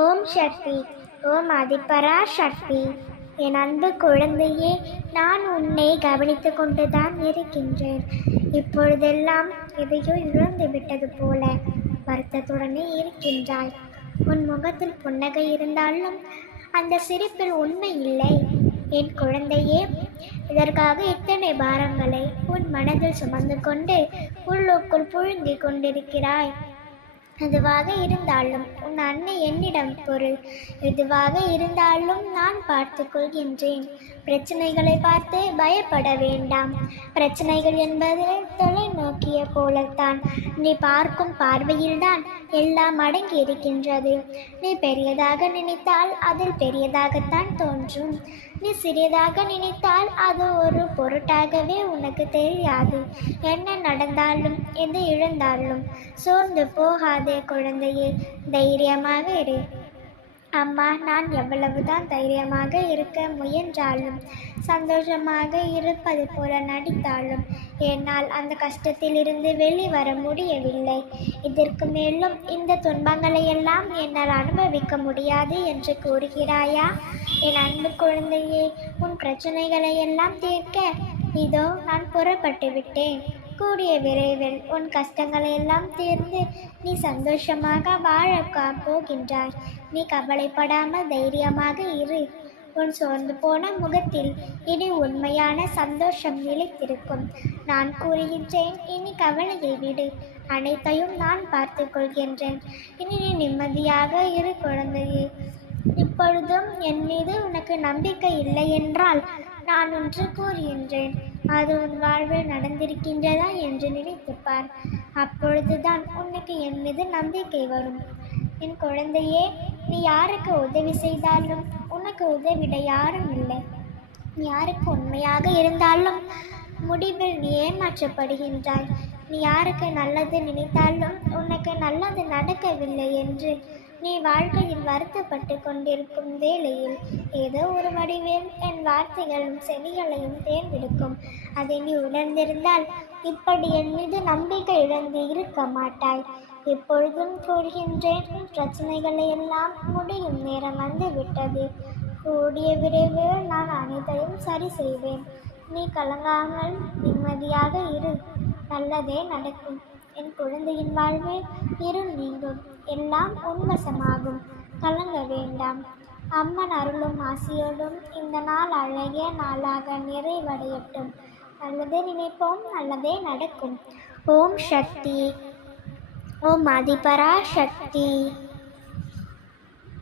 ஓம் சக்தி. ஓம் ஆதிபரா சக்தி. என் அன்பு குழந்தையே, நான் உன்னை கவனித்து கொண்டுதான் இருக்கின்றேன். இப்பொழுதெல்லாம் எதையோ இழந்து விட்டது போல வருத்தத்துடனே இருக்கின்றாய். உன் முகத்தில் புன்னகை இருந்தாலும் அந்த சிரிப்பில் உண்மை இல்லை. என் குழந்தையே, இதற்காக இத்தனை பாரங்களை உன் மனதில் சுமந்து கொண்டு உள்ளுக்குள் புழுங்கிக் கொண்டிருக்கிறாய். எதுவாக இருந்தாலும் உன் அன்னை என்னிடம் பொருள். எதுவாக இருந்தாலும் நான் பார்த்து கொள்கின்றேன். பிரச்சனைகளை பார்த்து பயப்பட வேண்டாம். பிரச்சனைகள் என்பது தொலைநோக்கிய கோலத்தான். நீ பார்க்கும் பார்வையில்தான் எல்லாம் அடங்கி இருக்கின்றது. நீ பெரியதாக நினைத்தால் அதில் பெரியதாகத்தான் தோன்றும். நீ சிறியதாக நினைத்தால் அது ஒரு பொருட்டாகவே உனக்கு தெரியாது. என்ன நடந்தாலும் எது இழந்தாலும் சோர்ந்து போகாதே குழந்தையே, தைரியமாக இரு. அம்மா, நான் எவ்வளவுதான் தைரியமாக இருக்க முயன்றாலும், சந்தோஷமாக இருப்பது போல நடித்தாலும் என்னால் அந்த கஷ்டத்திலிருந்து வெளிவர முடியவில்லை. இதற்கு மேலும் இந்த துன்பங்களை எல்லாம் என்னால் அனுபவிக்க முடியாது என்று கூறுகிறாயா? என் அன்பு குழந்தையே, உன் பிரச்சனைகளை எல்லாம் தீர்க்க இதோ நான் புறப்பட்டு விட்டேன். கூடிய விரைவில் உன் கஷ்டங்களை எல்லாம் தீர்ந்து நீ சந்தோஷமாக வாழ போகின்றாய். நீ கவலைப்படாமல் தைரியமாக இரு. உன் சோர்ந்து போன முகத்தில் இனி உண்மையான சந்தோஷம் நிலைத்திருக்கும். நான் கூறுகின்றேன், இனி கவலையை விடு. அனைத்தையும் நான் பார்த்து கொள்கின்றேன். இனி நீ நிம்மதியாக இரு குழந்தையே. இப்பொழுதும் என் மீது உனக்கு நம்பிக்கை இல்லை என்றால் நான் ஒன்று கூறுகின்றேன். அது உன் வாழ்வில் நடந்திருக்கின்றதா என்று நினைத்துப்பார். அப்பொழுதுதான் உனக்கு என் மீது நம்பிக்கை வரும். என் குழந்தையே, நீ யாருக்கு உதவி செய்தாலும் உனக்கு உதவிட யாரும் இல்லை. நீ யாருக்கு உண்மையாக இருந்தாலும் முடிவில் நீ ஏமாற்றப்படுகின்றாய். நீ யாருக்கு நல்லது நினைத்தாலும் உனக்கு நல்லது நடக்கவில்லை என்று நீ வாழ்க்கையில் வருத்தப்பட்டு கொண்டிருக்கும் வேளையில் ஏதோ ஒரு வடிவில் என் வார்த்தைகளும் செவிகளையும் தேர்ந்தெடுக்கும். அதை நீ உணர்ந்திருந்தால் இப்படி என் மீது நம்பிக்கை இழந்து இருக்க மாட்டாய். எப்பொழுதும் கூறுகின்றேன், பிரச்சனைகளை எல்லாம் முடியும் நேரம் வந்து விட்டது. கூடிய விரைவில் நான் அனைத்தையும் சரி செய்வேன். நீ கலங்காமல் நிம்மதியாக இரு. நல்லதே நடக்கும். என் குழந்தையின் வாழ்வில் இருள் நீங்கும். எல்லாம் உன்வசமாகும். கலங்க வேண்டாம். அம்மன் அருளும் ஆசியோடும் இந்த நாள் அழகிய நாளாக நிறைவடையட்டும். நல்லதே நினைப்போம், நல்லதே நடக்கும். ஓம் சக்தி. ஓம் ஆதிபரா சக்தி.